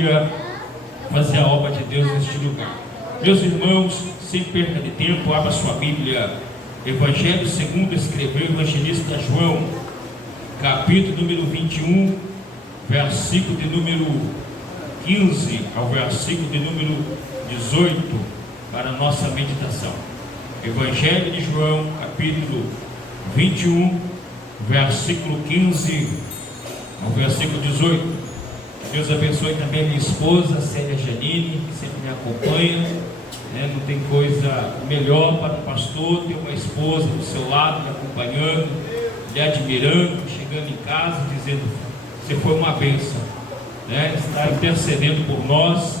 alegria fazer a obra de Deus neste lugar. Meus irmãos, sem perda de tempo, abra sua Bíblia. Evangelho segundo escreveu o evangelista João, capítulo número 21, versículo de número 15 ao versículo de número 18, para a nossa meditação. Evangelho de João, capítulo 21, versículo 15 ao versículo 18. Deus abençoe também a minha esposa, Célia Janine, que sempre me acompanha. Não tem coisa melhor para um pastor ter uma esposa do seu lado, me acompanhando, lhe admirando, chegando em casa, dizendo: você foi uma bênção, está intercedendo por nós,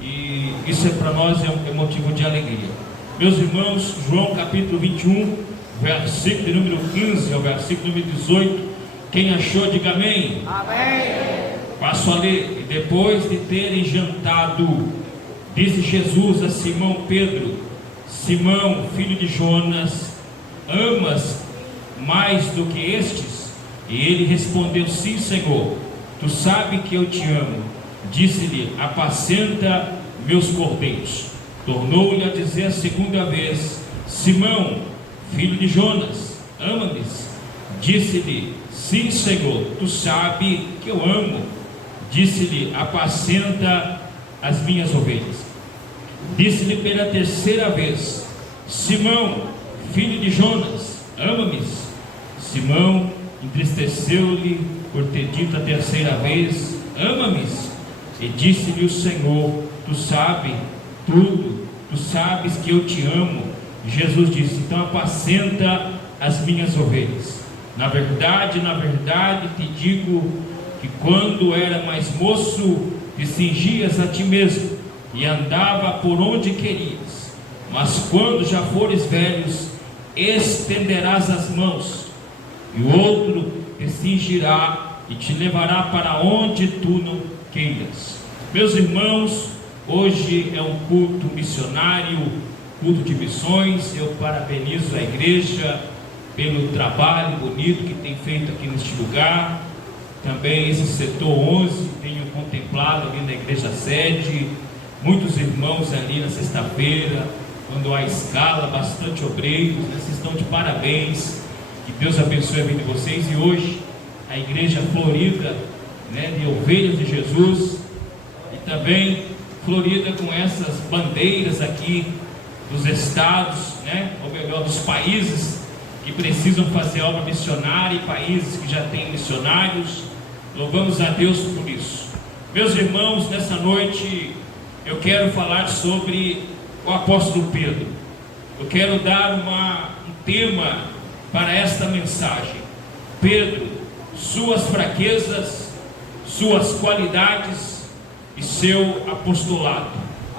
e isso para nós é motivo de alegria. Meus irmãos, João capítulo 21, versículo de número 15 ao versículo número 18. Quem achou, diga amém. Amém. Passo a ler. E depois de terem jantado, disse Jesus a Simão Pedro: Simão, filho de Jonas, amas mais do que estes? E ele respondeu: sim, Senhor, tu sabes que eu te amo. Disse-lhe: apacenta meus cordeiros. Tornou-lhe a dizer a segunda vez: Simão, filho de Jonas, ama-me? Disse-lhe: sim, Senhor, tu sabes que eu amo. Disse-lhe: apacenta as minhas ovelhas. Disse-lhe pela terceira vez: Simão, filho de Jonas, ama-me? Simão entristeceu-lhe por ter dito a terceira vez: ama-me? E disse-lhe o Senhor: tu sabes tudo, tu sabes que eu te amo. Jesus disse: então apacenta as minhas ovelhas. Na verdade, te digo que quando era mais moço, te cingias a ti mesmo e andava por onde querias, mas quando já fores velhos, estenderás as mãos, e o outro te cingirá e te levará para onde tu não queiras. Meus irmãos, hoje é um culto missionário, culto de missões. Eu parabenizo a igreja pelo trabalho bonito que tem feito aqui neste lugar. Também esse setor 11, tenho contemplado ali na igreja sede, muitos irmãos ali na sexta-feira, quando há escala, bastante obreiros, vocês estão de parabéns, que Deus abençoe a vida de vocês. E hoje, a igreja florida, de ovelhas de Jesus, e também florida com essas bandeiras aqui dos estados, ou melhor, dos países que precisam fazer obra missionária e países que já têm missionários. Louvamos a Deus por isso. Meus irmãos, nessa noite eu quero falar sobre o apóstolo Pedro. Eu quero dar um tema para esta mensagem: Pedro, suas fraquezas, suas qualidades e seu apostolado.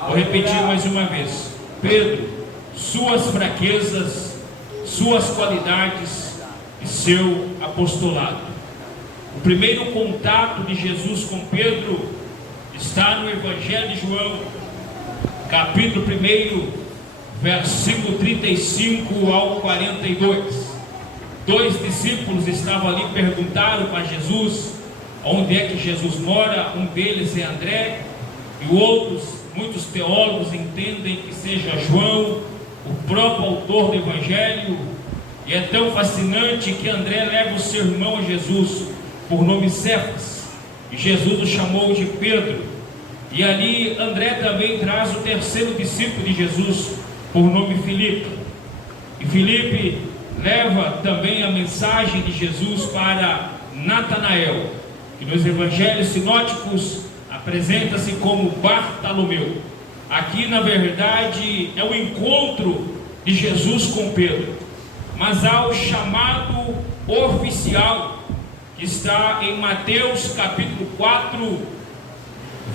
Vou repetir mais uma vez: Pedro, suas fraquezas, suas qualidades e seu apostolado. O primeiro contato de Jesus com Pedro está no Evangelho de João, capítulo 1, versículo 35 ao 42. Dois discípulos estavam ali, perguntaram para Jesus onde é que Jesus mora. Um deles é André, e outros, muitos teólogos entendem que seja João, o próprio autor do Evangelho. E é tão fascinante que André leva o seu irmão a Jesus por nome Cefas, e Jesus o chamou de Pedro. E ali André também traz o terceiro discípulo de Jesus por nome Filipe. E Filipe leva também a mensagem de Jesus para Natanael, que nos evangelhos sinóticos apresenta-se como Bartalomeu. Aqui na verdade é o encontro de Jesus com Pedro, mas há o chamado oficial que está em Mateus capítulo 4,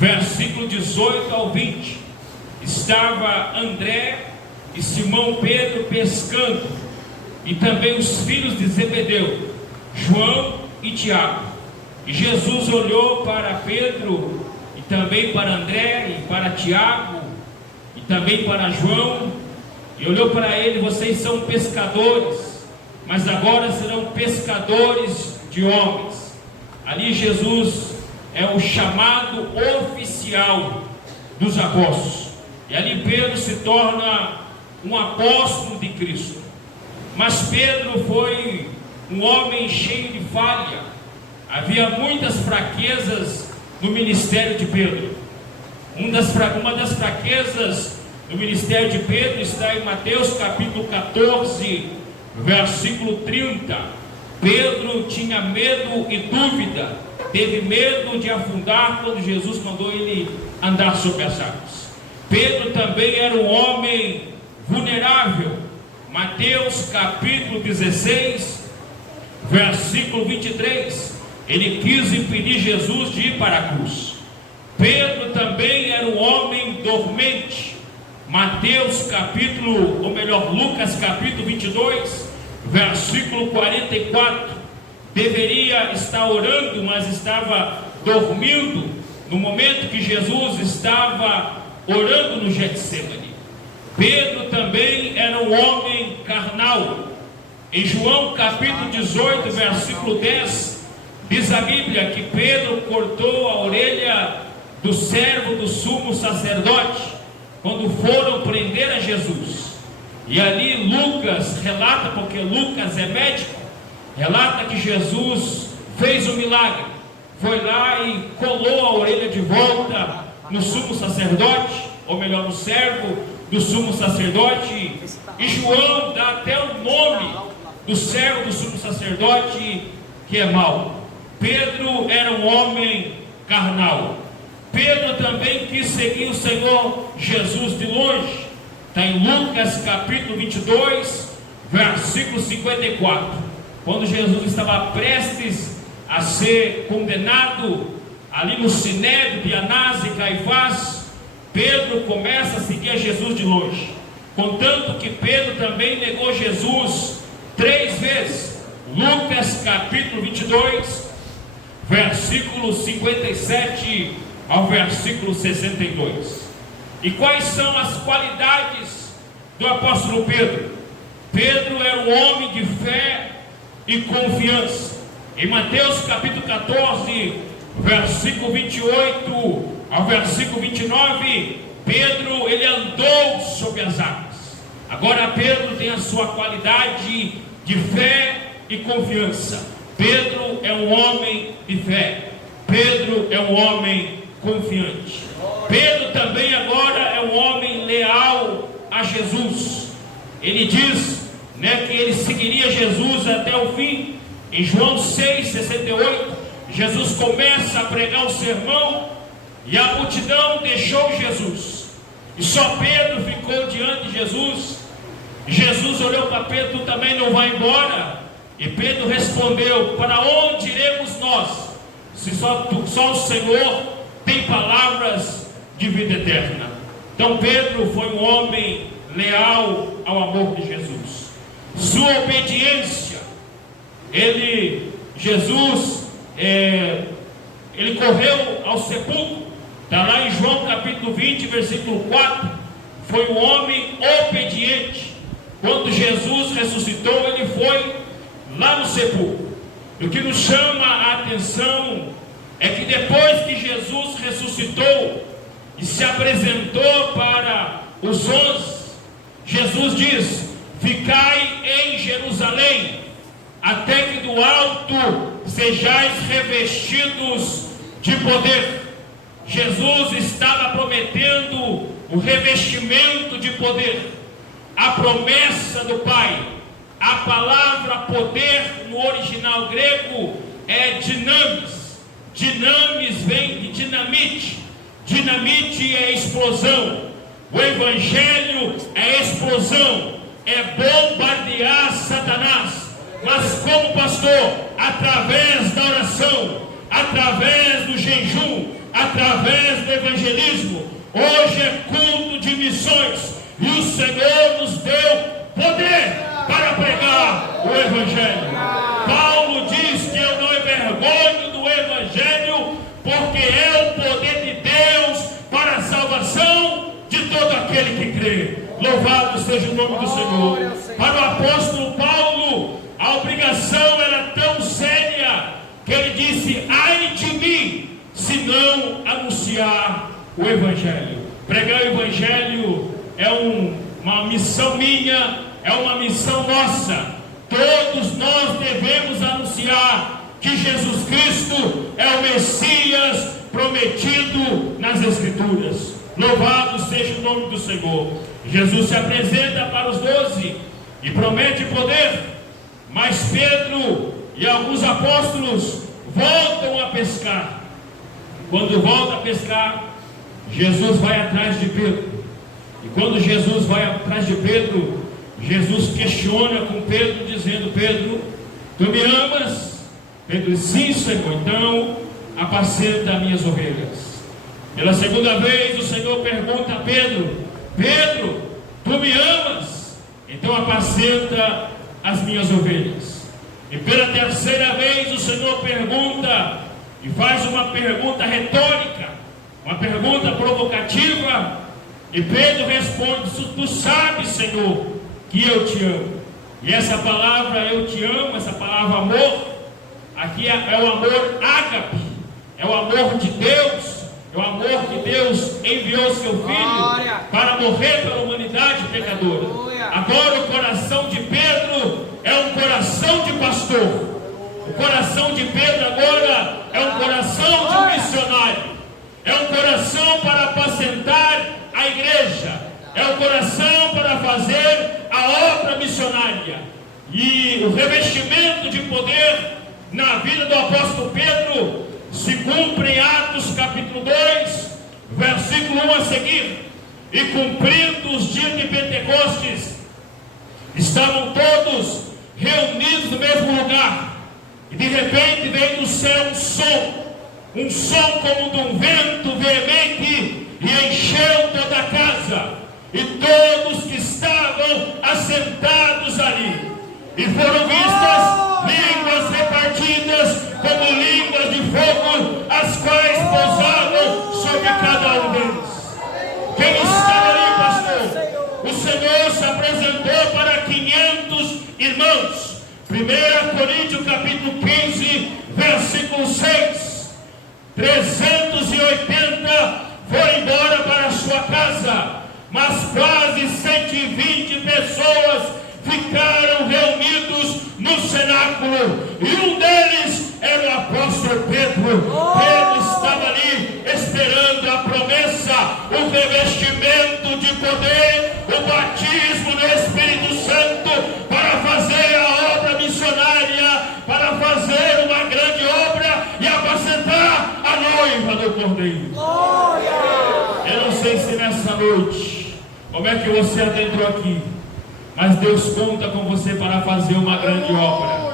versículo 18 ao 20. Estava André e Simão Pedro pescando, e também os filhos de Zebedeu, João e Tiago. E Jesus olhou para Pedro, e também para André, e para Tiago, e também para João, e olhou para ele: vocês são pescadores, mas agora serão pescadores de homens. Ali Jesus é o chamado oficial dos apóstolos. E ali Pedro se torna um apóstolo de Cristo. Mas Pedro foi um homem cheio de falha. Havia muitas fraquezas no ministério de Pedro. Uma das fraquezas no ministério de Pedro está em Mateus capítulo 14, versículo 30. Pedro tinha medo e dúvida, teve medo de afundar quando Jesus mandou ele andar sobre as águas. Pedro também era um homem vulnerável. Mateus capítulo 16, versículo 23, ele quis impedir Jesus de ir para a cruz. Pedro também era um homem dormente. Mateus capítulo, ou melhor, Lucas capítulo 22, versículo 44, deveria estar orando, mas estava dormindo no momento que Jesus estava orando no Getsemane. Pedro também era um homem carnal. Em João capítulo 18, versículo 10, diz a Bíblia que Pedro cortou a orelha do servo do sumo sacerdote quando foram prender a Jesus. E ali Lucas relata, porque Lucas é médico, relata que Jesus fez um milagre. Foi lá e colou a orelha de volta no sumo sacerdote, ou melhor, no servo do sumo sacerdote. E João dá até o nome do servo do sumo sacerdote, que é mau. Pedro era um homem carnal. Pedro também quis seguir o Senhor Jesus de longe. Está em Lucas capítulo 22, versículo 54. Quando Jesus estava prestes a ser condenado ali no sinédrio de Anás e Caifás, Pedro começa a seguir a Jesus de longe. Contanto que Pedro também negou Jesus 3 vezes. Lucas capítulo 22, versículo 57 ao versículo 62. E quais são as qualidades do apóstolo Pedro? Pedro era um homem de fé e confiança. Em Mateus capítulo 14, versículo 28 ao versículo 29, Pedro, ele andou sobre as águas. Agora Pedro tem a sua qualidade de fé e confiança. Pedro é um homem de fé. Pedro é um homem confiante. Pedro também agora é um homem leal a Jesus. Ele diz, que ele seguiria Jesus até o fim. Em João 6,68, Jesus começa a pregar o sermão e a multidão deixou Jesus. E só Pedro ficou diante de Jesus. Jesus olhou para Pedro: tu também não vai embora? E Pedro respondeu: para onde iremos nós, se só o Senhor tem palavras de vida eterna? Então Pedro foi um homem leal ao amor de Jesus. Sua obediência, ele correu ao sepulcro. Está lá em João capítulo 20, versículo 4. Foi um homem obediente. Quando Jesus ressuscitou, ele foi lá no sepulcro. E o que nos chama a atenção é que depois que Jesus ressuscitou e se apresentou para os 11, Jesus diz: ficai em Jerusalém, até que do alto sejais revestidos de poder. Jesus estava prometendo o revestimento de poder, a promessa do Pai. A palavra poder no original grego é dinamis. Dinamis vem de dinamite. Dinamite é explosão. O evangelho é explosão, é bombardear Satanás. Mas como pastor, através da oração, através do jejum, através do evangelismo. Hoje é culto de missões e o Senhor nos deu poder para pregar o evangelho. Paulo diz que eu não envergonho do evangelho, porque é o poder de Deus para a salvação de todo aquele que crê. Louvado seja o nome do Senhor. Para o apóstolo Paulo, a obrigação era tão séria que ele disse: ai de mim, se não anunciar o Evangelho. Pregar o Evangelho é uma missão minha, é uma missão nossa. Todos nós devemos anunciar que Jesus Cristo é o Messias prometido nas Escrituras. Louvado seja o nome do Senhor. Jesus se apresenta para os 12 e promete poder, mas Pedro e alguns apóstolos voltam a pescar. Quando volta a pescar, Jesus vai atrás de Pedro. E quando Jesus vai atrás de Pedro, Jesus questiona com Pedro, dizendo: Pedro, tu me amas? Pedro diz: sim, Senhor, então apacenta minhas ovelhas. Pela segunda vez o Senhor pergunta a Pedro: Pedro, tu me amas? Então apacenta as minhas ovelhas. E pela terceira vez o Senhor pergunta, e faz uma pergunta retórica, uma pergunta provocativa, e Pedro responde: tu sabes, Senhor, que eu te amo. E essa palavra eu te amo, essa palavra amor, aqui é o amor ágape, é o amor de Deus, é o amor que Deus enviou seu Filho para morrer pela humanidade pecadora. Agora o coração de Pedro é um coração de pastor. O coração de Pedro agora é um coração de um missionário. É um coração para apacentar a igreja. É um coração para fazer a obra missionária. E o revestimento de poder na vida do apóstolo Pedro se cumpre em Atos capítulo 2, versículo 1 a seguir. E cumprindo os dias de Pentecostes, estavam todos reunidos no mesmo lugar. E de repente veio do céu um som como de um vento veemente, e encheu toda a casa, e todos que estavam assentados ali. E foram vistas línguas repartidas como línguas de fogo, as quais pousavam sobre cada um deles. Quem estava ali, pastor? O Senhor se apresentou para 500 irmãos. 1 Coríntios capítulo 15, versículo 6. 380 foram embora para a sua casa, mas quase 120 pessoas ficaram reunidos no cenáculo, e um deles era o apóstolo Pedro. Pedro estava ali esperando a promessa, o revestimento de poder, o batismo no Espírito Santo, para fazer a obra missionária, para fazer uma grande obra e apacentar a noiva do Cordeiro. Eu não sei se nessa noite, como é que você adentrou aqui, mas Deus conta com você para fazer uma grande obra.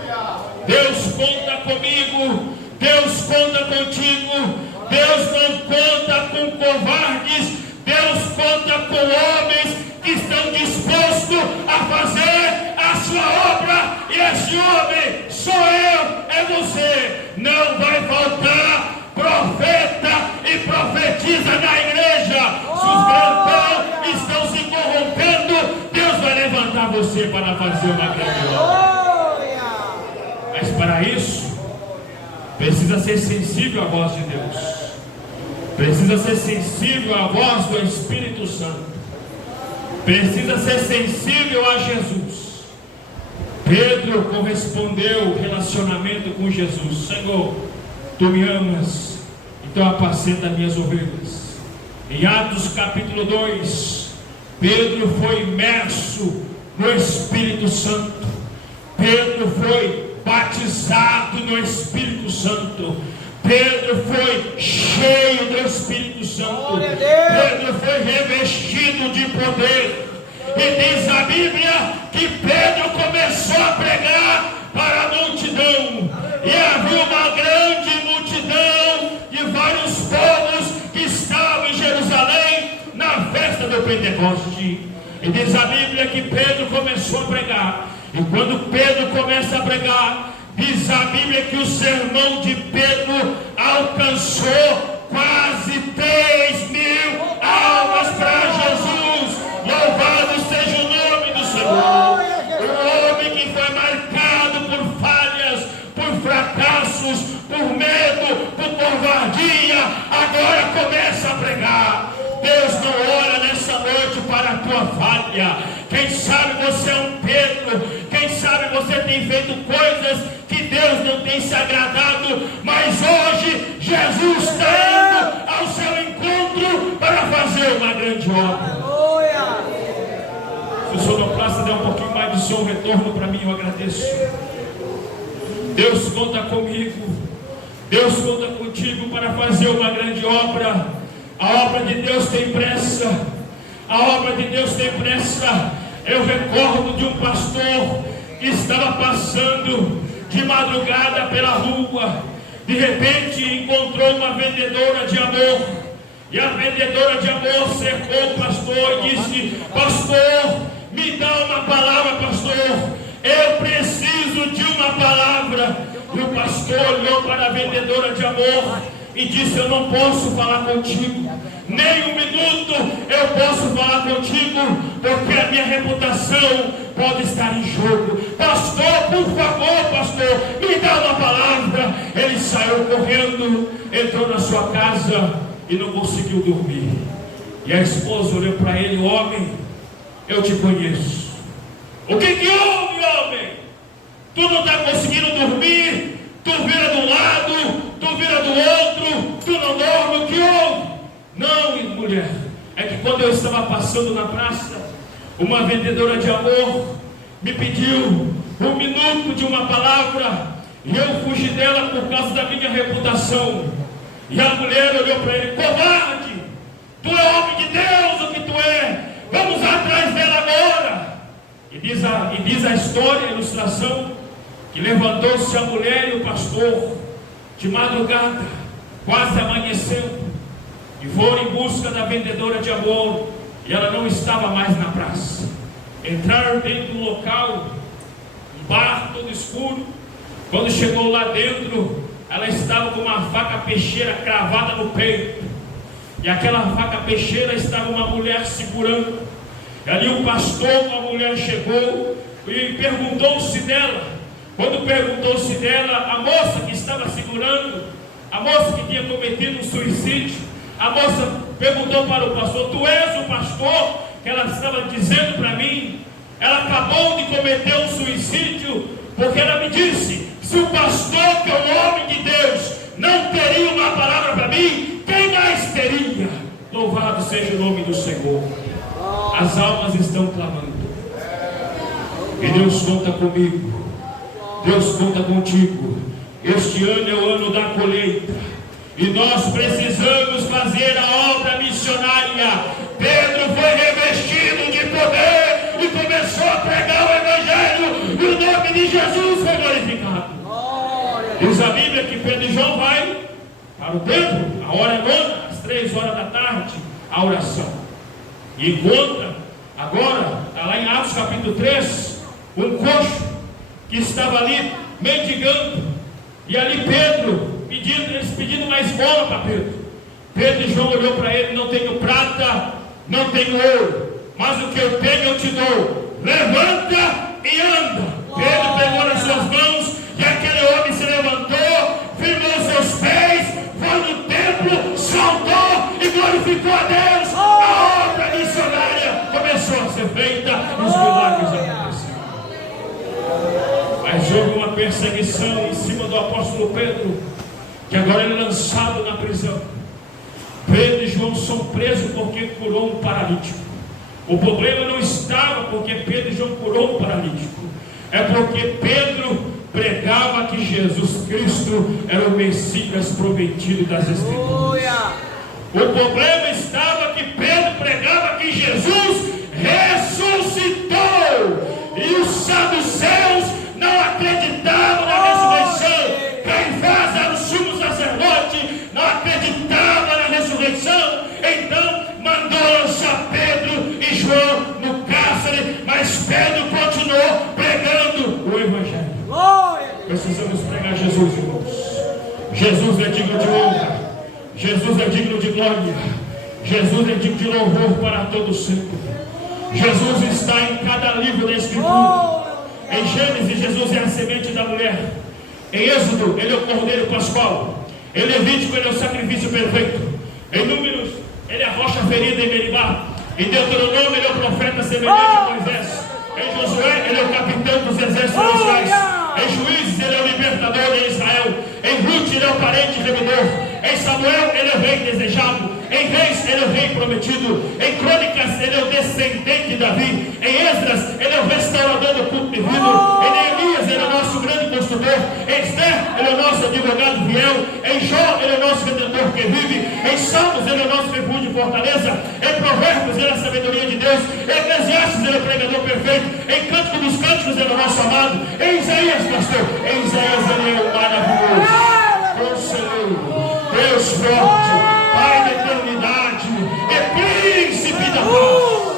Deus conta comigo, Deus conta contigo. Deus não conta com covardes, Deus conta com homens que estão dispostos a fazer a sua obra. E esse homem sou eu, é você. Não vai faltar profeta e profetiza na igreja. Se os grandão estão se corrompendo, Deus vai levantar você para fazer uma grande obra. Mas para isso, precisa ser sensível à voz de Deus. Precisa ser sensível à voz do Espírito Santo. Precisa ser sensível a Jesus. Pedro correspondeu o relacionamento com Jesus. Senhor, tu me amas, então apacenta minhas ovelhas. Em Atos capítulo 2, Pedro foi imerso no Espírito Santo. Pedro foi batizado no Espírito Santo. Pedro foi cheio do Espírito Santo. Pedro foi revestido de poder. E diz a Bíblia que Pedro começou a pregar para a multidão. E havia uma grande multidão de vários povos que estavam em Jerusalém na festa do Pentecoste. E diz a Bíblia que Pedro começou a pregar. E quando Pedro começa a pregar, diz a Bíblia que o sermão de Pedro alcançou quase 3.000 almas para Jesus. Louvado seja o nome do Senhor. Um homem que foi marcado por falhas, por fracassos, por medo, por covardia, começa a pregar. Deus não olha nessa noite para a tua falha. Quem sabe você é um Pedro, quem sabe você tem feito coisas que Deus não tem se agradado, mas hoje Jesus está indo ao seu encontro para fazer uma grande obra. Se o sonoplasta der um pouquinho mais de som, retorno para mim, eu agradeço. Deus conta comigo, Deus conta contigo para fazer uma grande obra. A obra de Deus tem pressa, a obra de Deus tem pressa. Eu recordo de um pastor que estava passando de madrugada pela rua, de repente encontrou uma vendedora de amor, e a vendedora de amor cercou o pastor e disse: pastor, me dá uma palavra, pastor, eu preciso de uma palavra. E o pastor olhou para a vendedora de amor e disse: eu não posso falar contigo, nem um minuto eu posso falar contigo, porque a minha reputação pode estar em jogo. Pastor, por favor, pastor, me dá uma palavra. Ele saiu correndo, entrou na sua casa e não conseguiu dormir. E a esposa olhou para ele: homem, eu te conheço. O que houve, homem? Tu não está conseguindo dormir? Tu vira de um lado, tu vira do outro, tu não dorme, o que houve? Não, mulher, é que quando eu estava passando na praça, uma vendedora de amor me pediu um minuto de uma palavra, e eu fugi dela por causa da minha reputação. E a mulher olhou para ele: covarde, tu é homem de Deus, o que tu é? Vamos atrás dela agora. E diz a história, a ilustração, que levantou-se a mulher e o pastor de madrugada, quase amanhecendo, e foram em busca da vendedora de amor, e ela não estava mais na praça. Entraram dentro do local, um bar todo escuro. Quando chegou lá dentro, ela estava com uma faca peixeira cravada no peito, e aquela faca peixeira estava uma mulher segurando. E ali o pastor com a mulher chegou e perguntou-se dela. Quando perguntou-se dela, a moça que estava segurando, a moça que tinha cometido um suicídio, a moça perguntou para o pastor: tu és o pastor que ela estava dizendo para mim? Ela acabou de cometer um suicídio, porque ela me disse: se o pastor, que é um homem de Deus, não teria uma palavra para mim, quem mais teria? Louvado seja o nome do Senhor. As almas estão clamando, e Deus conta comigo, Deus conta contigo. Este ano é o ano da colheita, e nós precisamos fazer a obra missionária. Pedro foi revestido de poder e começou a pregar o Evangelho, e o nome de Jesus foi glorificado. Diz a Bíblia que Pedro e João vai para o templo, a hora nona, às 3 horas da tarde, a oração. E encontra, agora, está lá em Atos capítulo 3, um coxo que estava ali mendigando, e ali Pedro pedindo mais bola para Pedro. Pedro e João olhou para ele: não tenho prata, não tenho ouro, mas o que eu tenho eu te dou, levanta e anda. Pedro pegou nas suas mãos, e aquele homem se levantou, firmou seus pés, foi no templo, saltou e glorificou a Deus. A obra missionária começou a ser feita, e os milagres aconteceram. Mas houve uma perseguição em cima do apóstolo Pedro, que agora ele é lançado na prisão. Pedro e João são presos porque curou um paralítico. O problema não estava porque Pedro e João curou um paralítico, é porque Pedro pregava que Jesus Cristo era o Messias prometido das Escrituras. O problema estava que Pedro pregava que Jesus ressuscitou, e os saduceus não acreditavam na ressurreição. Caifás era o sumo sacerdote, não acreditava na ressurreição. Então mandou lançar Pedro e João no cárcere, mas Pedro continuou pregando o Evangelho. Precisamos pregar Jesus, irmãos. Jesus é digno de honra, Jesus é digno de glória, Jesus é digno de louvor para todo sempre. Jesus está em cada livro da Escritura. Em Gênesis, Jesus é a semente da mulher. Em Êxodo, ele é o cordeiro pascual. Em Levítico, ele é o sacrifício perfeito. Em Números, ele é a rocha ferida em Meribá. Em Deuteronômio, ele é o profeta semelhante a Moisés. Em Josué, ele é o capitão dos exércitos celestiais. Em Juízes, ele é o libertador de Israel. Em Ruth, ele é o parente remidor. Em Samuel, ele é o rei desejado. Em Reis, ele é o rei prometido. Em Crônicas, ele é o descendente de Davi. Em Esdras, ele é o restaurador do culto divino. Em Neemias, ele é o nosso grande construtor. Em Esther, ele é o nosso advogado fiel. Em Jó, ele é o nosso redentor que vive. Em Salmos, ele é o nosso refúgio e fortaleza. Em Provérbios, ele é a sabedoria de Deus. Em Eclesiastes, ele é o pregador perfeito. Em Cântico dos Cânticos, ele é o nosso amado. Em Isaías, pastor, em Isaías, ele é o maravilhoso. Conselheiro, Deus forte, Pai da eternidade, é príncipe da paz.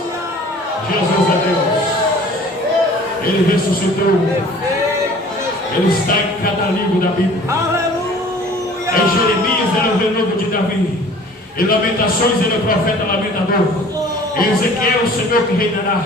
Jesus é Deus. Ele ressuscitou. Ele está em cada livro da Bíblia. Em Jeremias, ele é o renovo de Davi. Em Lamentações, ele é o profeta lamentador. Em Ezequiel, o Senhor que reinará.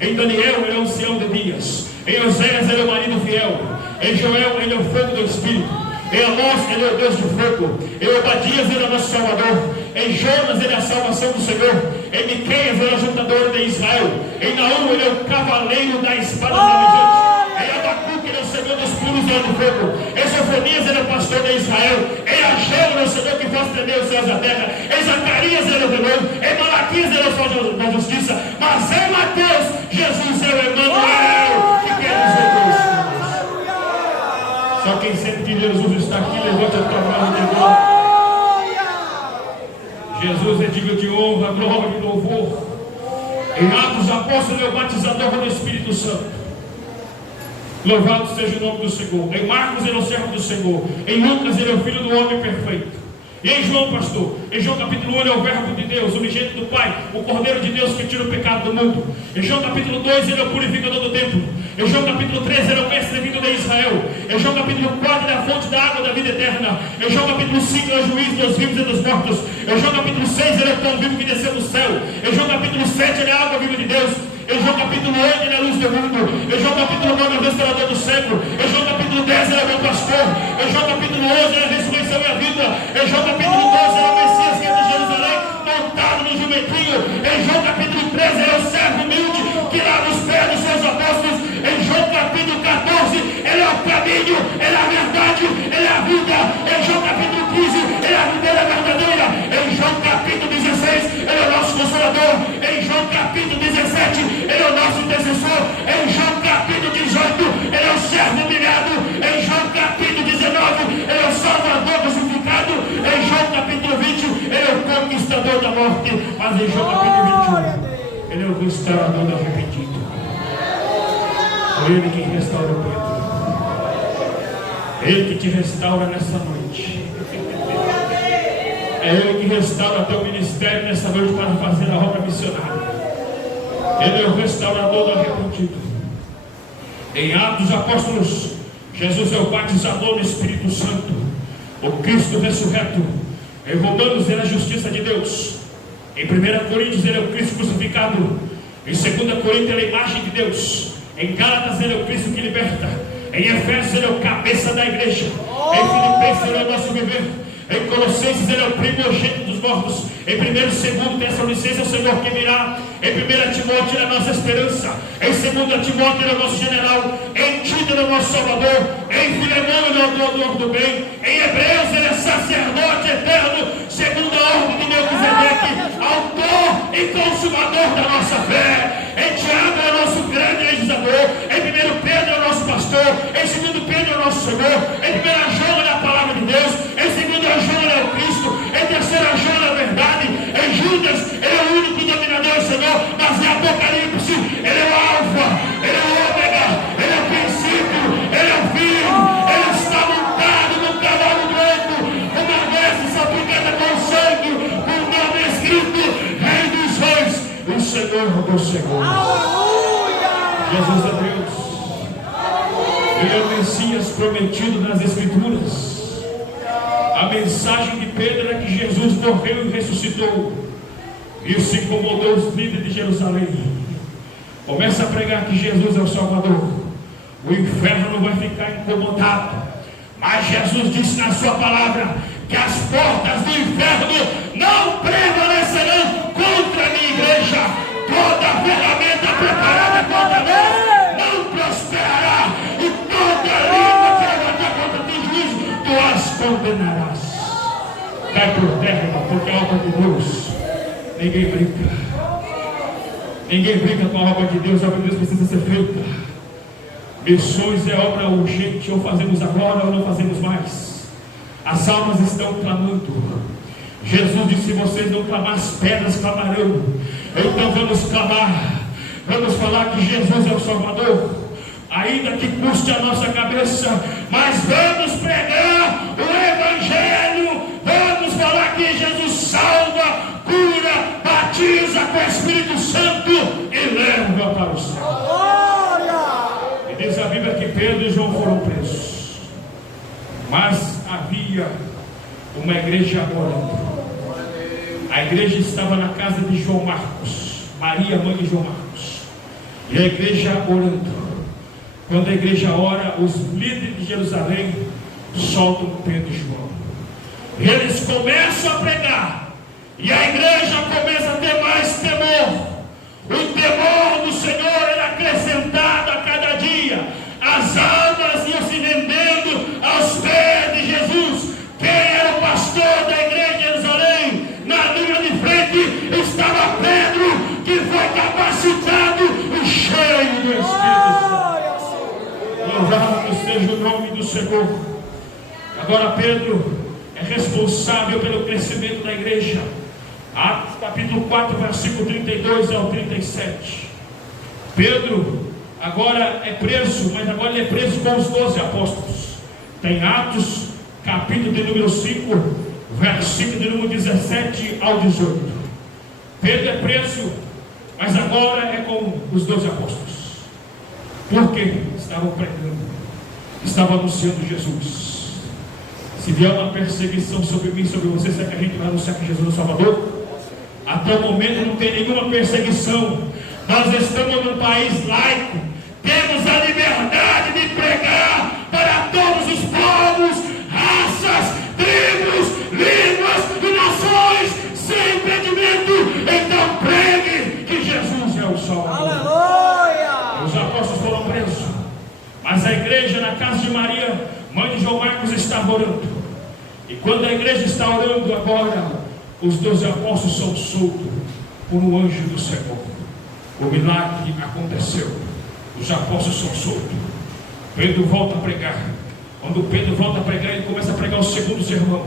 Em Daniel, ele é o ancião de dias. Em Oséias, ele é o marido fiel. Em Joel, ele é o fogo do Espírito. Em Amós, ele é o Deus de fogo. Em Obadias, ele é o nosso Salvador. Em Jonas, ele é a salvação do Senhor. Em Miqueias, ele é o juntador de Israel. Em Naum, ele é o cavaleiro da espada flamejante. Em Abacuque, ele é o Senhor dos puros de fogo. Em Sofonias, ele é o pastor de Israel. Em Ageu, ele é o Senhor que faz tremer os céus da terra. Em Zacarias, ele é o renovo. Em Malaquias, ele é o sol da justiça. Mas em Mateus, Jesus é o Emanuel, que quer nos ver. Só quem sente que Jesus está aqui, levante a tua mão de glória. Jesus é digno de honra, glória e louvor. Em Atos Apóstolos, ele é o batizador do Espírito Santo. Louvado seja o nome do Senhor. Em Marcos, ele é o servo do Senhor. Em Lucas, ele é o filho do homem perfeito. E em João, pastor, em João capítulo 1, ele é o verbo de Deus, o unigênito do Pai, o Cordeiro de Deus que tira o pecado do mundo. Em João capítulo 2, ele é o purificador do templo. Em João capítulo 3, ele é o mestre vindo de Israel. Em João capítulo 4, ele é a fonte da água da vida eterna. Em João capítulo 5, ele é o juiz dos vivos e dos mortos. Em João capítulo 6, ele é o pão vivo que desceu do céu. Em João capítulo 7, ele é a água viva de Deus. Em João capítulo 8, ele é a luz do mundo. Em João capítulo 9, ele é o restaurador do século. Em João capítulo 10, ele é o meu pastor. Em João capítulo 11, ele é a ressurreição e a vida. Em João capítulo 12, ele é o Messias que é de Jerusalém, montado no jumentinho. Em João capítulo 13, ele é o servo humilde que lava os pés dos seus apóstolos. Em João capítulo 14, ele é o caminho, ele é a verdade, ele é a vida. Em João capítulo 15, ele é a videira verdadeira. Em João capítulo 16, ele é o nosso consolador. Em João capítulo 17, ele é o nosso intercessor. Em João capítulo 18, ele é o servo humilhado. Em João capítulo 19, ele é o salvador crucificado. Em João capítulo 20, ele é o conquistador da morte. Mas em João capítulo 21, ele é o restaurador do arrependido. Foi ele que restaurou Pedro. Ele que te restaura nessa noite. É ele que restaura teu ministério nessa noite para fazer a obra missionária. Ele é o restaurador do arrependido. Em Atos dos Apóstolos, Jesus é o batizador do Espírito Santo, o Cristo ressurreto. Em Romanos, ele é a justiça de Deus. Em 1 Coríntios, ele é o Cristo crucificado. Em 2 Coríntios, ele é a imagem de Deus. Em Gálatas, ele é o Cristo que liberta. Em Efésios, ele é o cabeça da igreja. Em Filipenses, ele é o nosso viver. Em Colossenses, ele é o primogênito dos mortos. Em 1º e 2º Tessalonicenses, é o Senhor que virá. Em 1 Timóteo, ele é a nossa esperança. Em 2 Timóteo, ele é o nosso general. Em Tito, ele é o nosso salvador. Em Filemão, ele é o doador do bem. Em Hebreus, ele é sacerdote eterno, segundo a ordem de Melquisedeque, autor e consumador da nossa fé. Em Tiago, ele é o nosso grande legislador. Em 1 Pedro, ele é o nosso pastor. Em 2 Pedro, ele é o nosso Senhor. Em 1 João, ele é a palavra de Deus. Em 2 João, ele é o Cristo. Em 3 João, ele é a verdade. Em Judas, ele é o único dominador, Senhor. Mas em Apocalipse, ele é o Alfa, ele é o Ômega, ele é o princípio, ele é o fim. Ele está montado no cavalo branco, uma veste salpicada com sangue, com o nome escrito, Rei dos Reis, o Senhor do Senhor. Jesus é Deus. Ele é o Messias prometido nas Escrituras. A mensagem de Pedro é que Jesus morreu e ressuscitou. Isso incomodou os líderes de Jerusalém. Começa a pregar que Jesus é o Salvador. O inferno não vai ficar incomodado. Mas Jesus disse na sua palavra que as portas do inferno não prevalecerão contra a minha igreja. Toda ferramenta preparada contra nós não prosperará, e toda língua que levantar contra ti em juízo, tu as condenarás. Cai por terra, porque a obra de Deus, ninguém brinca. Ninguém brinca com a obra de Deus. A obra de Deus precisa ser feita. Missões é obra urgente, ou fazemos agora ou não fazemos mais. As almas estão clamando. Jesus disse: se vocês não clamar, as pedras clamarão. Então vamos clamar, vamos falar que Jesus é o Salvador, ainda que custe a nossa cabeça, mas vamos pregar o Evangelho, vamos falar que Jesus salva, cura, batiza com o Espírito Santo e leva para o céu. E diz a Bíblia que Pedro e João foram presos, mas havia uma igreja orando. A igreja estava na casa de João Marcos, Maria, mãe de João Marcos, e a igreja orando. Quando a igreja ora, os líderes de Jerusalém soltam Pedro e João. Eles começam a pregar, e a igreja começa a ter mais temor. O temor do Senhor era acrescentado a cada dia. As almas iam se rendendo aos pés de Jesus. Quem era o pastor da igreja de Jerusalém? Na linha de frente estava Pedro, que foi capacitado e cheio do Espírito Santo. Louvado seja o nome do Senhor. Agora Pedro é responsável pelo crescimento da igreja. Atos capítulo 4, versículo 32 ao 37. Pedro agora é preso, mas agora ele é preso com os 12 apóstolos. Tem Atos capítulo de número 5, versículo de número 17 ao 18. Pedro é preso, mas agora é com os 12 apóstolos. Porque estavam pregando, estavam anunciando Jesus. Se vier uma perseguição sobre mim, sobre você, será que a gente vai anunciar que Jesus é o Salvador? Até o momento não tem nenhuma perseguição. Nós estamos num país laico, temos a liberdade de pregar para todos os povos, raças, tribos, línguas e nações, sem impedimento. Então pregue que Jesus é o Salvador. Aleluia! Os apóstolos foram presos, mas a igreja na casa de Maria, mãe de João Marcos, estava orando. E quando a igreja está orando agora, os 12 apóstolos são soltos por um anjo do Senhor. O milagre aconteceu. Os apóstolos são soltos. Pedro volta a pregar. Quando Pedro volta a pregar, ele começa a pregar o segundo sermão.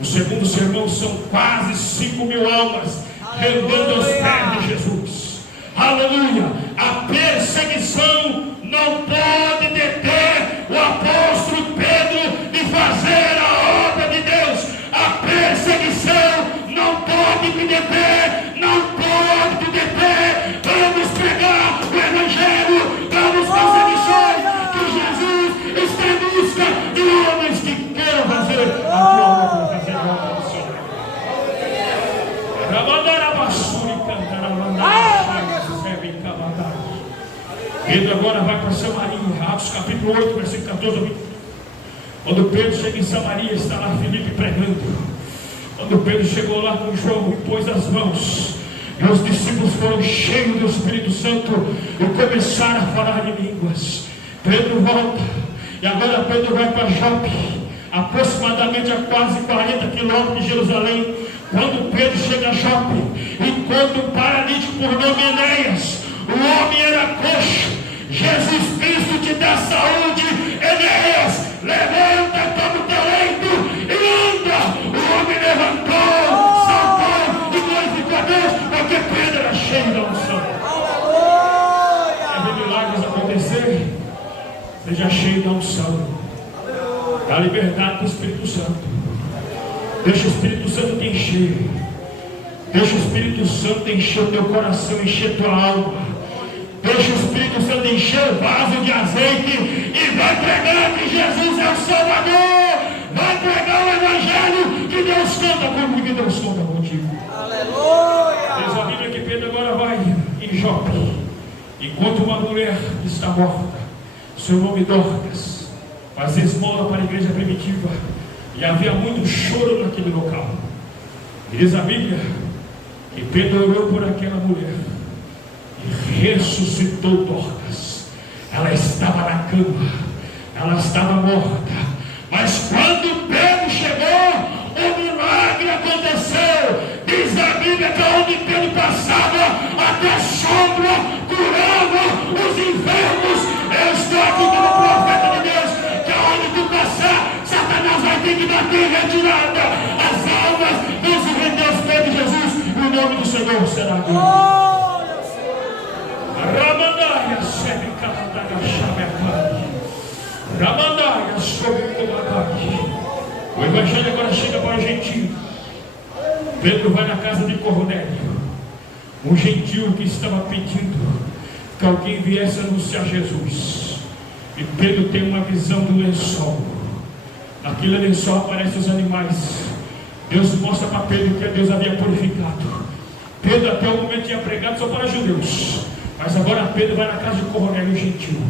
O segundo sermão são quase 5.000 almas rendendo aos pés de Jesus. Aleluia! A perseguição não pode deter o apóstolo Pedro de fazer a obra de Deus. A perseguição não pode me deter, não pode te deter. Vamos pregar o Evangelho, vamos fazer missões, que Jesus está em busca de homens que queiram fazer a tua obra, fazer a obra do Senhor. Pedro agora vai para Samaria, Atos capítulo 8, versículo 14 a 20. Quando Pedro chega em Samaria, está lá Filipe pregando. Quando Pedro chegou lá com João e pôs as mãos, e os discípulos foram cheios do Espírito Santo e começaram a falar de línguas. Pedro volta, e agora Pedro vai para Jope, aproximadamente a quase 40 quilômetros de Jerusalém. Quando Pedro chega a Jope, e quando o paralítico por nome Enéas, o homem era coxo, Jesus Cristo te dá saúde. Enéas, levanta, toma o teu leito e anda. O homem levantou, saltou e glorificou a Deus, porque Pedro era cheio da unção. Quer ver milagres acontecer? Seja cheio da unção, da liberdade do Espírito Santo. Deixa o Espírito Santo te encher. Deixa o Espírito Santo encher o teu coração, encher a tua alma. Deixa o Espírito Santo encher o vaso de azeite e vai pregar que Jesus é o Salvador. Vai pregar o Evangelho, que Deus conta comigo e Deus conta contigo. Aleluia! Diz a Bíblia que Pedro agora vai em Jope. Enquanto uma mulher que está morta, seu nome Dorcas, faz esmola para a igreja primitiva. E havia muito choro naquele local. E diz a Bíblia que Pedro orou por aquela mulher e ressuscitou Dorcas. Ela estava na cama, ela estava morta. Mas quando Pedro chegou, o milagre aconteceu. Diz a Bíblia que onde Pedro passava, até sombra curava os enfermos. Eu estou aqui como profeta de Deus, que aonde tu passar, Satanás vai ter que bater retirada. As almas vão se render aos pés de Jesus, e o nome do Senhor será glorificado. Ramandaia, sebe caradaga, chame a pai. Ramandaia, sobre o pai. O evangelho agora chega para o gentio. Pedro vai na casa de Cornélio, um gentio que estava pedindo que alguém viesse anunciar Jesus. E Pedro tem uma visão do lençol. Naquele lençol aparecem os animais. Deus mostra para Pedro que Deus havia purificado. Pedro até o momento tinha pregado só para judeus, mas agora Pedro vai na casa de Cornélio, o gentio.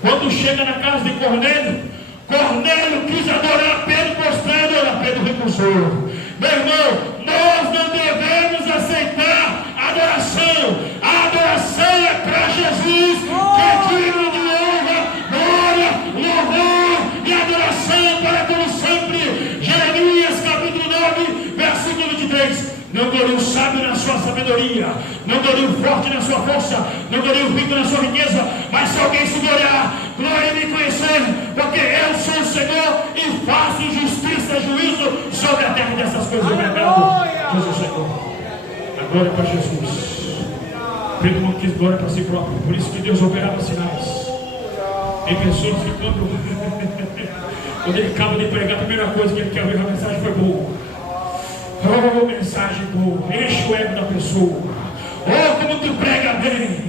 Quando chega na casa de Cornélio, Cornélio quis adorar Pedro, prostrado, Pedro recusou. Meu irmão, nós não devemos aceitar adoração. A adoração é para Jesus, que é digno de honra, glória, louvor e adoração para todo sempre. Jeremias capítulo 9, versículo 23. Não glorie o sábio na sua sabedoria, não glorie o forte na sua força, não glorie o rico na sua riqueza, mas se alguém se gloriar, glória me conhecer, porque eu sou o Senhor e faço justiça, juízo sobre a terra dessas coisas. Obrigado, Jesus Senhor. A glória para Jesus. Pedro não quis glória para si próprio, por isso que Deus operava sinais. Tem pessoas que quando ele acaba de pregar, a primeira coisa que ele quer ouvir, a mensagem foi boa. Oh, mensagem boa, enche o ego da pessoa. Oh, como tu prega bem.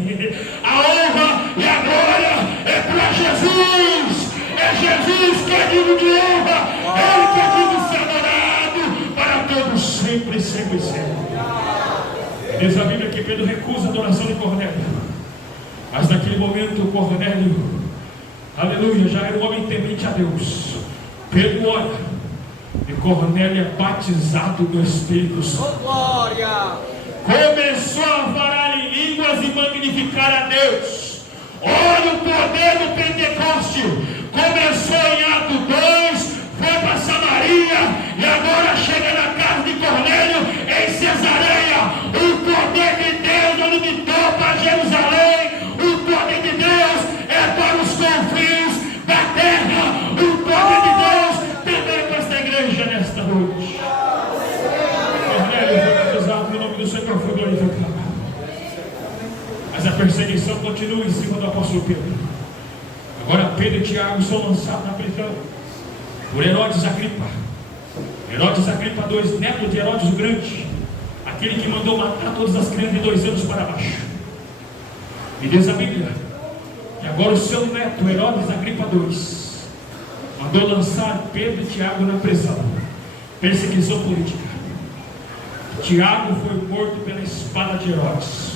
A honra e a glória é para Jesus. É Jesus que é digno de honra. Ele que é digno de ser adorado para todos sempre, sempre, sempre. Diz a Bíblia que Pedro recusa a adoração de Cornélio. Mas naquele momento Cornélio, aleluia, já era um homem temente a Deus. Pedro ora e Cornélio é batizado no Espírito Santo. Oh, glória! Começou a falar em línguas e magnificar a Deus. Olha o poder do Pentecoste. Começou em Atos 2, foi para Samaria e agora chega na casa de Cornélio em Cesareia. O poder de Deus não limitou para Jerusalém. O poder de Deus é para os confins da terra. O poder de Deus também para esta igreja nesta noite. Cornélio foi batizado no nome do Senhor, foi glorificado. Mas a perseguição continua em cima do apóstolo Pedro. Agora Pedro e Tiago são lançados na prisão por Herodes Agripa. Herodes Agripa II, neto de Herodes o Grande, aquele que mandou matar todas as crianças de 2 anos para baixo. E diz a Bíblia que agora o seu neto, Herodes Agripa II, mandou lançar Pedro e Tiago na prisão. Perseguição política. Tiago foi morto pela espada de Herodes,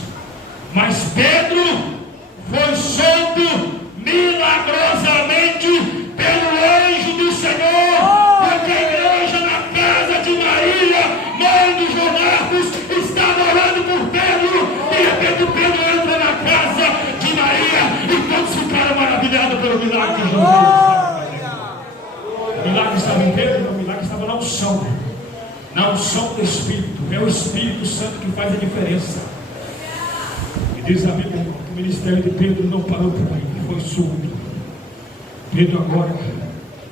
mas Pedro foi solto milagrosamente pelo anjo do Senhor, porque a igreja na casa de Maria, mãe de João Marcos, estava orando por Pedro. De repente Pedro entra na casa de Maria e todos ficaram maravilhados pelo milagre de Jesus. O milagre estava em Pedro, o milagre estava na unção. Na unção do Espírito. É o Espírito Santo que faz a diferença. E diz a Bíblia que o ministério de Pedro não parou por aí, foi subido. Pedro agora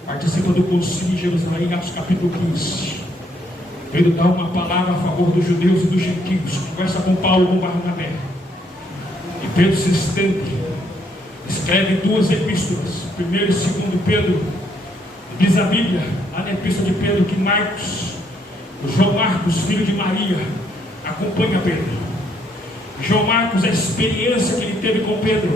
participa do concílio de Jerusalém, Atos capítulo 15. Pedro dá uma palavra a favor dos judeus e dos gentios, conversa com Paulo, com Barnabé. E Pedro se estende, escreve 2 epístolas, 1º e 2º Pedro. Diz a Bíblia, lá na epístola de Pedro, que João Marcos, filho de Maria, acompanha Pedro. João Marcos, a experiência que ele teve com Pedro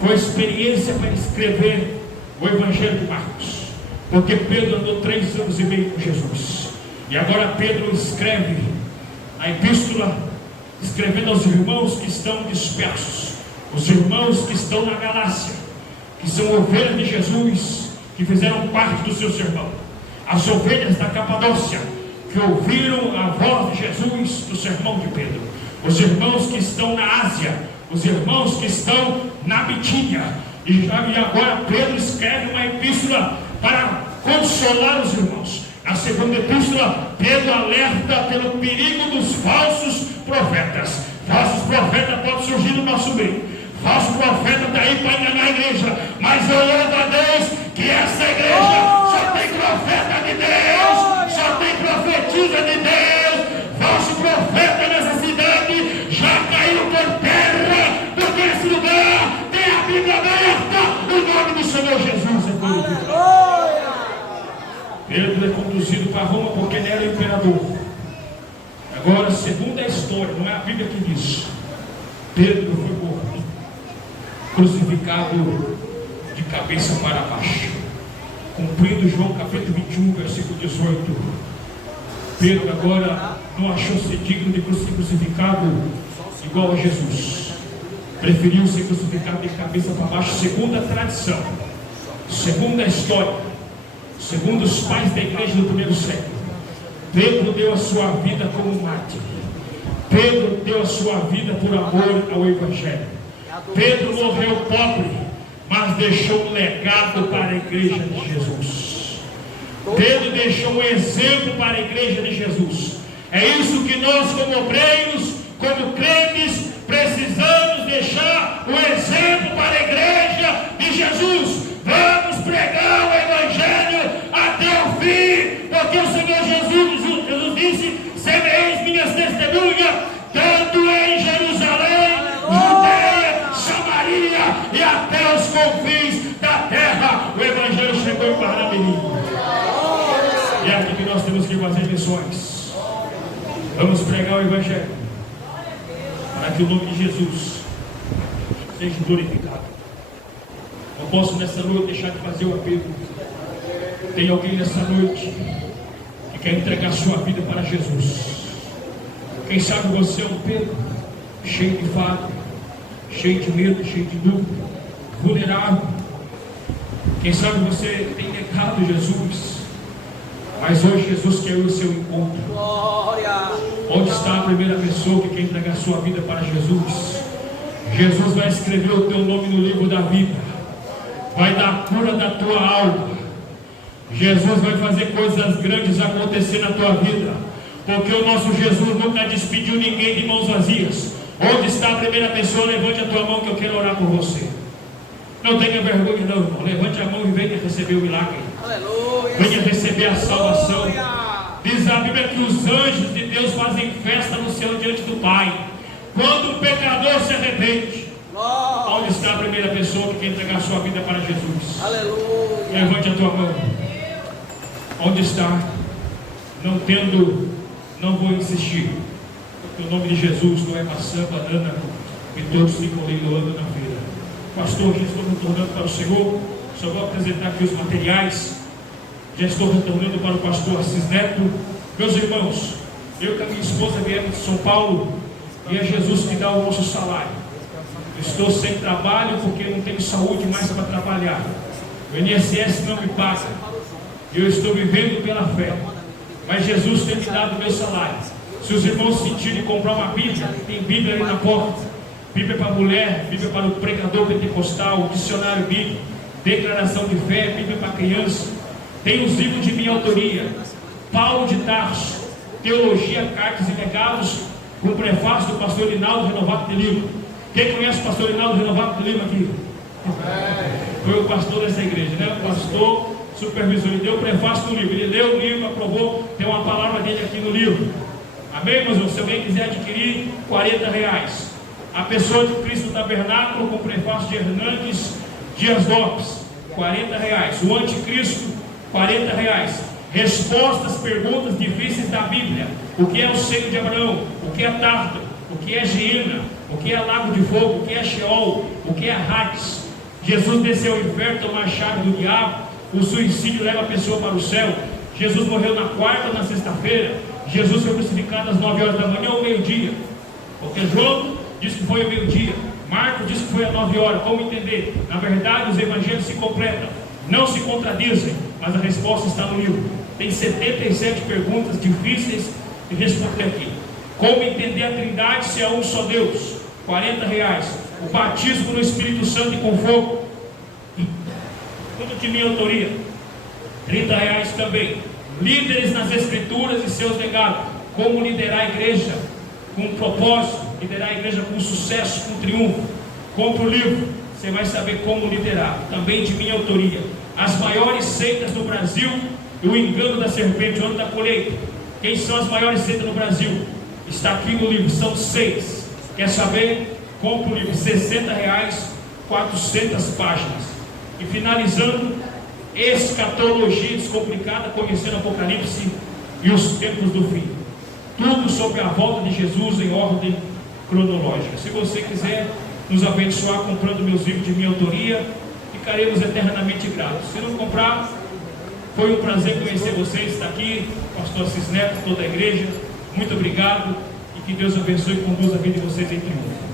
foi a experiência para escrever o Evangelho de Marcos, porque Pedro andou 3 anos e meio com Jesus. E agora Pedro escreve a epístola, escrevendo aos irmãos que estão dispersos, os irmãos que estão na Galácia, que são ovelhas de Jesus, que fizeram parte do seu sermão. as ovelhas da Capadócia, que ouviram a voz de Jesus no sermão de Pedro, os irmãos que estão na Ásia, os irmãos que estão na Bitínia, e agora Pedro escreve uma epístola para consolar os irmãos. Na segunda epístola, Pedro alerta pelo perigo dos falsos profetas. Falsos profetas podem surgir no nosso meio, falso profeta está aí para enganar a igreja, mas eu louvo a Deus que essa igreja só tem profeta de Deus, só tem profetisa de Deus. Falso profeta nessa cidade já caiu por terra, porque esse lugar tem a Bíblia aberta, o nome do Senhor Jesus é glorificado. Pedro é conduzido para Roma porque ele era o imperador. Agora, segundo a história, não é a Bíblia que diz, Pedro foi morto, crucificado de cabeça para baixo, cumprindo João capítulo 21, versículo 18. Pedro agora não achou ser digno de ser crucificado igual a Jesus, preferiu ser crucificado de cabeça para baixo, segundo a tradição, segundo a história, segundo os pais da igreja do primeiro século. Pedro deu a sua vida como mártir. Pedro deu a sua vida por amor ao Evangelho. Pedro morreu pobre, mas deixou um legado para a igreja de Jesus. Pedro deixou um exemplo para a igreja de Jesus. É isso que nós, como obreiros, como crentes, precisamos deixar um exemplo para a igreja de Jesus. Vamos pregar o Evangelho até o fim, porque o Senhor Jesus disse: sereis minhas testemunhas, tanto em Jerusalém, Judeia, Samaria e até os confins da terra. O Evangelho chegou em Parnamirim. E é aqui que nós temos que fazer missões. Vamos pregar o Evangelho, para que o nome de Jesus seja glorificado. Não posso nessa noite deixar de fazer o apelo. Tem alguém nessa noite que quer entregar sua vida para Jesus? Quem sabe você é um Pedro, cheio de fado, cheio de medo, cheio de dúvida, vulnerável. Quem sabe você tem negado Jesus, mas hoje Jesus quer ir ao seu encontro. Glória. Onde está a primeira pessoa que quer entregar sua vida para Jesus? Jesus vai escrever o teu nome no livro da vida, vai dar cura da tua alma. Jesus vai fazer coisas grandes acontecer na tua vida, porque o nosso Jesus nunca despediu ninguém de mãos vazias. Onde está a primeira pessoa? Levante a tua mão que eu quero orar por você. Não tenha vergonha não, irmão. Levante a mão e venha receber o milagre. Aleluia. Venha receber a salvação. Diz a Bíblia que os anjos de Deus fazem festa no céu diante do Pai quando o pecador se arrepende. Onde está a primeira pessoa que quer entregar sua vida para Jesus? Aleluia. Levante a tua mão. Onde está? Não vou insistir, porque o nome de Jesus não é maçã, banana e todos ficam leiloando na feira. Pastor, já estou retornando para o Senhor. Só vou apresentar aqui os materiais. Já estou retornando para o pastor Assis Neto. Meus irmãos, eu e a minha esposa viemos de São Paulo e é Jesus que dá o nosso salário. Estou sem trabalho porque não tenho saúde mais para trabalhar. O INSS não me paga. Eu estou vivendo pela fé. Mas Jesus tem me dado o meu salário. Se os irmãos sentirem comprar uma Bíblia, tem Bíblia ali na porta. Bíblia para a mulher, Bíblia para o pregador pentecostal, dicionário bíblico, declaração de fé, Bíblia para criança. Tem os livros de minha autoria. Paulo de Tarso, Teologia, Cartas e Legados, com o prefácio do pastor Linaldo Renovato de Lima. Quem conhece o pastor Linaldo Renovato de Lima aqui? Foi o pastor dessa igreja, né? O pastor supervisor, ele deu o prefácio do livro. Ele leu o livro, aprovou, tem uma palavra dele aqui no livro. Amém, irmãos? Se alguém quiser adquirir, R$40. A Pessoa de Cristo Tabernáculo, com o prefácio de Hernandes Dias Lopes, R$40. O Anticristo, R$40. Respostas, perguntas difíceis da Bíblia. O que é o seio de Abraão? O que é Tártaro? O que é Geena? O que é lago de fogo? O que é Sheol? O que é Hades? Jesus desceu ao inferno, tomou a chave do diabo. O suicídio leva a pessoa para o céu. Jesus morreu na quarta ou na sexta-feira. Jesus foi crucificado às 9 horas da manhã ou meio-dia. Porque João diz que foi ao meio-dia, Marcos diz que foi às 9 horas. Como entender? Na verdade, os evangelhos se completam, não se contradizem, mas a resposta está no livro. Tem 77 perguntas difíceis de responder aqui. Como entender a Trindade se é um só Deus? R$40. O batismo no Espírito Santo e com fogo, tudo de minha autoria. R$30 também. Líderes nas Escrituras e seus legados. Como liderar a igreja com propósito, liderar a igreja com sucesso, com triunfo. Compre o livro, você vai saber como liderar. Também de minha autoria. As maiores seitas do Brasil e o engano da serpente, o ano da colheita. Quem são as maiores seitas no Brasil? Está aqui no livro, são 6. Quer saber? Compre o livro, R$60, 400 páginas. E finalizando, escatologia descomplicada, conhecendo Apocalipse e os tempos do fim. Tudo sobre a volta de Jesus em ordem cronológica. Se você quiser nos abençoar comprando meus livros de minha autoria, ficaremos eternamente gratos. Se não comprar, foi um prazer conhecer vocês. Está aqui, pastor Assis Neto, toda a igreja. Muito obrigado e que Deus abençoe e conduza a vida de vocês em triunfo.